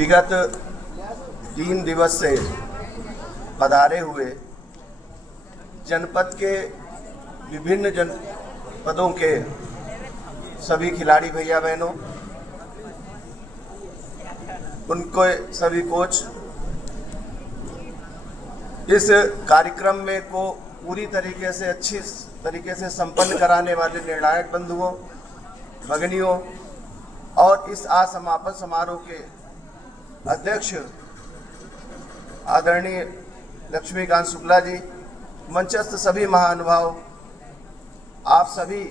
विगत 3 दिवस से पधारे हुए जनपद के विभिन्न जनपदों के सभी खिलाड़ी भैया बहनों, उनको सभी कोच, इस कार्यक्रम में को पूरी तरीके से अच्छी तरीके से संपन्न कराने वाले निर्णायक बंधुओं, भगिनियों और इस समापन समारोह के अध्यक्ष आदरणीय लक्ष्मीकांत शुक्ला जी, मंचस्थ सभी महानुभाव, आप सभी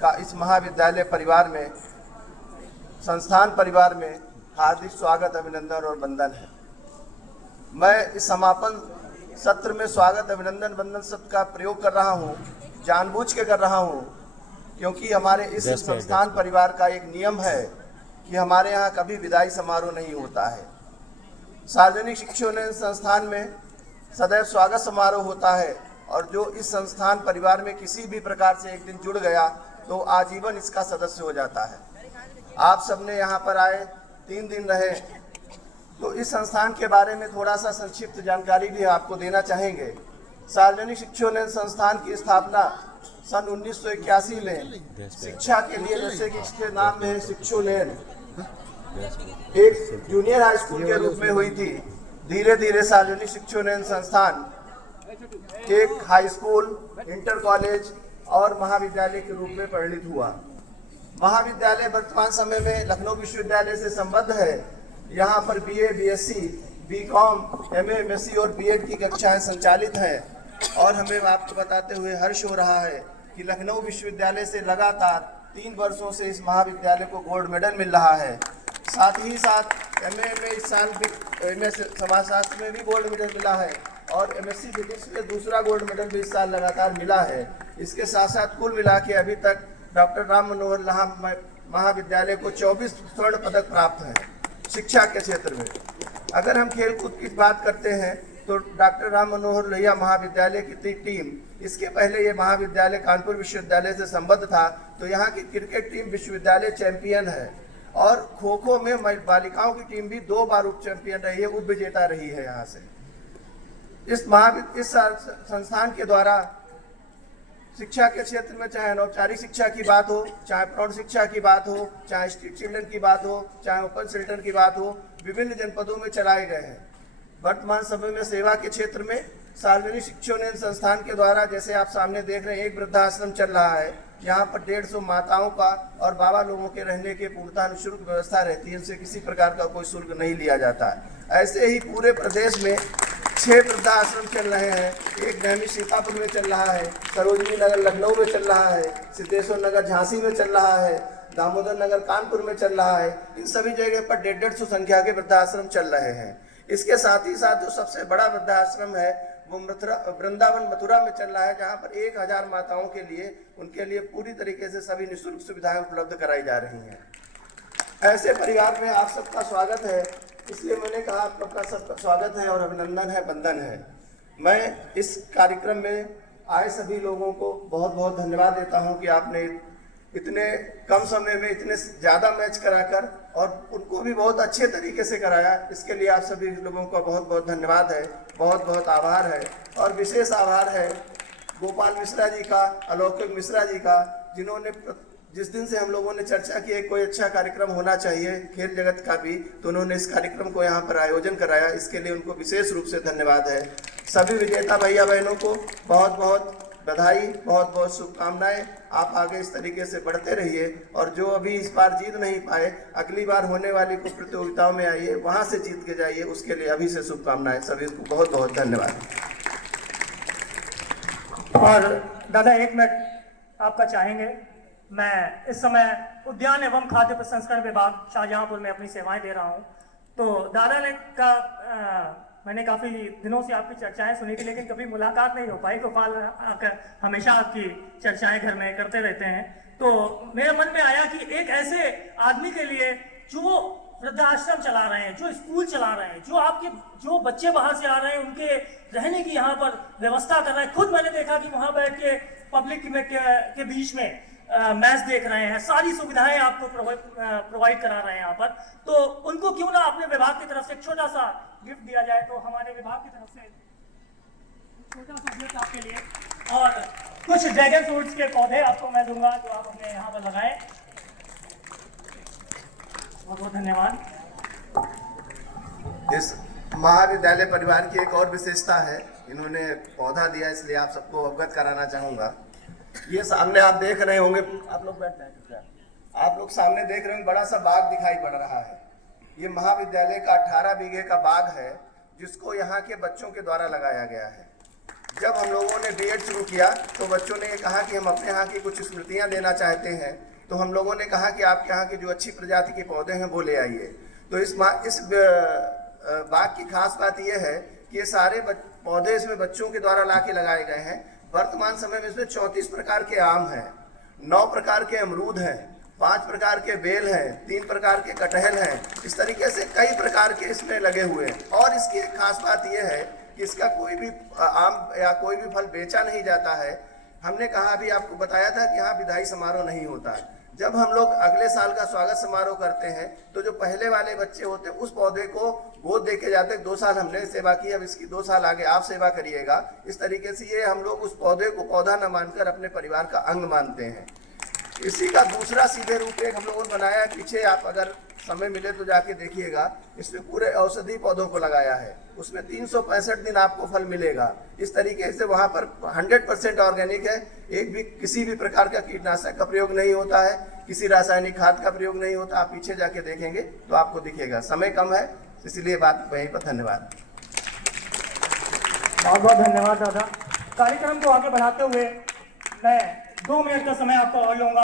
का इस महाविद्यालय परिवार में, संस्थान परिवार में हार्दिक स्वागत, अभिनंदन और वंदन है। मैं इस समापन सत्र में स्वागत, अभिनंदन, वंदन शब्द का प्रयोग कर रहा हूं, जानबूझ के कर रहा हूं, क्योंकि हमारे इस संस्थान परिवार का एक नियम है कि हमारे यहाँ कभी विदाई समारोह नहीं होता है। सार्वजनिक शिक्षोन्नयन संस्थान में सदैव स्वागत समारोह होता है, और जो इस संस्थान परिवार में किसी भी प्रकार से एक दिन जुड़ गया तो आजीवन इसका सदस्य हो जाता है। आप सबने यहाँ पर आए, 3 दिन रहे, तो इस संस्थान के बारे में थोड़ा सा संक्षिप्त जानकारी भी आपको देना चाहेंगे। सार्वजनिक शिक्षोन्नयन संस्थान की स्थापना सन 1981 में शिक्षा के लिए, जैसे कि इसके नाम में है शिक्षोन्नयन, एक जूनियर हाई स्कूल के रूप में हुई थी। धीरे धीरे सार्वजनिक शिक्षोन्नयन संस्थान एक हाई स्कूल, इंटर कॉलेज और महाविद्यालय के रूप में परिणित हुआ। महाविद्यालय वर्तमान समय में लखनऊ विश्वविद्यालय से संबद्ध है। यहाँ पर BA, BSc, BCom, MA, MSc और B.Ed की कक्षाएं संचालित हैं, और हमें आपको बताते हुए हर्ष हो रहा है कि लखनऊ विश्वविद्यालय से लगातार 3 वर्षों से इस महाविद्यालय को गोल्ड मेडल मिल रहा है। साथ ही साथ MA में इस साल MA समाजशास्त्र में भी गोल्ड मेडल मिला है, और MSc फिजिक्स में दूसरा गोल्ड मेडल भी इस साल लगातार मिला है। इसके साथ साथ कुल मिला के अभी तक डॉक्टर राम मनोहर लोहिया महाविद्यालय को 24 स्वर्ण पदक प्राप्त हैं शिक्षा के क्षेत्र में। अगर हम खेलकूद की बात करते हैं तो डॉक्टर राम मनोहर लोहिया महाविद्यालय की टीम, इसके पहले ये महाविद्यालय कानपुर विश्वविद्यालय से संबद्ध था, तो यहाँ की क्रिकेट टीम विश्वविद्यालय चैंपियन है, और खो खो में बालिकाओं की टीम भी 2 बार उप चैंपियन रही है, उप विजेता रही है। यहाँ से इस संस्थान के द्वारा शिक्षा के क्षेत्र में चाहे अनौपचारिक शिक्षा की बात हो, चाहे प्रौढ़ शिक्षा की बात हो, चाहे स्ट्रीट चिल्ड्रन की बात हो, चाहे ओपन शेल्टर की बात हो, विभिन्न जनपदों में चलाए गए हैं। वर्तमान समय में सेवा के क्षेत्र में सार्वजनिक शिक्षोन्नयन संस्थान के द्वारा, जैसे आप सामने देख रहे हैं, एक वृद्धाश्रम चल रहा है। यहाँ पर 150 माताओं का और बाबा लोगों के रहने के पूर्णतः निःशुल्क व्यवस्था रहती है, इनसे किसी प्रकार का कोई शुल्क नहीं लिया जाता है। ऐसे ही पूरे प्रदेश में 6 वृद्धाश्रम चल रहे हैं। एक नैमी सीतापुर में चल रहा है, सरोजनी नगर लखनऊ में चल रहा है, सिद्धेश्वर नगर झांसी में चल रहा है, दामोदर नगर कानपुर में चल रहा है। इन सभी जगह पर 150 संख्या के वृद्धाश्रम चल रहे हैं। इसके साथ ही साथ जो सबसे बड़ा वृद्धाश्रम है वो वृंदावन मथुरा में चल रहा है, जहाँ पर 1000 माताओं के लिए, उनके लिए पूरी तरीके से सभी निःशुल्क सुविधाएं उपलब्ध कराई जा रही हैं। ऐसे परिवार में आप सबका स्वागत है, इसलिए मैंने कहा आप सबका स्वागत है और अभिनंदन है, वंदन है। मैं इस कार्यक्रम में आए सभी लोगों को बहुत बहुत धन्यवाद देता हूं कि आपने इतने कम समय में इतने ज़्यादा मैच कराकर, और उनको भी बहुत अच्छे तरीके से कराया। इसके लिए आप सभी लोगों का बहुत बहुत धन्यवाद है, बहुत बहुत आभार है। और विशेष आभार है गोपाल मिश्रा जी का, अलौकिक मिश्रा जी का, जिन्होंने जिस दिन से हम लोगों ने चर्चा की है कोई अच्छा कार्यक्रम होना चाहिए खेल जगत का भी, तो उन्होंने इस कार्यक्रम को यहाँ पर आयोजन कराया। इसके लिए उनको विशेष रूप से धन्यवाद है। सभी विजेता भैया बहनों को बहुत बहुत बधाई, बहुत बहुत शुभकामनाएं। आप आगे इस तरीके से बढ़ते रहिए, और जो अभी इस बार जीत नहीं पाए, अगली बार होने वाली कुछ प्रतियोगिताओं में आइए, वहाँ से जीत के जाइए। उसके लिए अभी से शुभकामनाएं। सभी को बहुत बहुत धन्यवाद। और दादा 1 मिनट आपका चाहेंगे। मैं इस समय उद्यान एवं खाद्य प्रसंस्करण विभाग शाहजहांपुर में अपनी सेवाएं दे रहा हूं। तो दादा ने मैंने काफ़ी दिनों से आपकी चर्चाएं सुनी थी, लेकिन कभी मुलाकात नहीं हो पाई। गोपाल हमेशा आपकी चर्चाएं घर में करते रहते हैं, तो मेरे मन में आया कि एक ऐसे आदमी के लिए जो वृद्धाश्रम चला रहे हैं, जो स्कूल चला रहे हैं, जो बच्चे बाहर से आ रहे हैं उनके रहने की यहाँ पर व्यवस्था कर रहे हैं। खुद मैंने देखा कि वहाँ बैठ के पब्लिक के बीच में मैच देख रहे हैं, सारी सुविधाएं आपको प्रोवाइड करा रहे हैं यहाँ पर, तो उनको क्यों ना अपने विभाग की तरफ से एक छोटा सा गिफ्ट दिया जाए। तो हमारे विभाग की तरफ से छोटा सा गिफ्ट आपके लिए और कुछ ड्रैगन फ्रूट्स के पौधे आपको मैं दूंगा जो आप अपने यहाँ पर लगाएं। बहुत बहुत धन्यवाद। इस महाविद्यालय परिवार की एक और विशेषता है, इन्होंने पौधा दिया इसलिए आप सबको अवगत कराना चाहूंगा। ये सामने आप देख रहे होंगे, आप लोग बैठ जाएं क्या? आप लोग सामने देख रहे होंगे बड़ा सा बाग दिखाई पड़ रहा है। ये महाविद्यालय का 18 बीघे का बाग है जिसको यहाँ के बच्चों के द्वारा लगाया गया है। जब हम लोगों ने बीएड शुरू किया तो बच्चों ने ये कहा कि हम अपने यहाँ की कुछ स्मृतियाँ देना चाहते हैं, तो हम लोगों ने कहा कि आपके यहाँ के जो अच्छी प्रजाति के पौधे हैं वो ले आइए। तो इस बाग की खास बात यह है कि ये सारे पौधे इसमें बच्चों के द्वारा ला के लगाए गए हैं। वर्तमान समय में इसमें 34 प्रकार के आम हैं, 9 प्रकार के अमरूद हैं, 5 प्रकार के बेल हैं, 3 प्रकार के कटहल हैं। इस तरीके से कई प्रकार के इसमें लगे हुए हैं। और इसकी एक खास बात यह है कि इसका कोई भी आम या कोई भी फल बेचा नहीं जाता है। हमने कहा अभी आपको बताया था कि यहाँ विदाई समारोह नहीं होता है। जब हम लोग अगले साल का स्वागत समारोह करते हैं तो जो पहले वाले बच्चे होते हैं उस पौधे को गोद दे के जाते हैं। 2 साल हमने सेवा की, अब इसकी 2 साल आगे आप सेवा करिएगा। इस तरीके से ये हम लोग उस पौधे को पौधा न मानकर अपने परिवार का अंग मानते हैं। इसी का दूसरा सीधे रूप एक हम लोगों ने बनाया है। पीछे आप अगर समय मिले तो जाके देखिएगा, इसमें पूरे औषधि पौधों को लगाया है। उसमें 365 दिन आपको फल मिलेगा। इस तरीके से वहाँ पर 100% ऑर्गेनिक है। एक भी किसी भी प्रकार का कीटनाशक का प्रयोग नहीं होता है, किसी रासायनिक खाद का प्रयोग नहीं होता। आप पीछे जाके देखेंगे तो आपको दिखेगा। समय कम है इसलिए बात वहीं पर। धन्यवाद। बहुत बहुत धन्यवाद दादा। कार्यक्रम को आगे बढ़ाते हुए मैं 2 मिनट का समय आपको और लूंगा।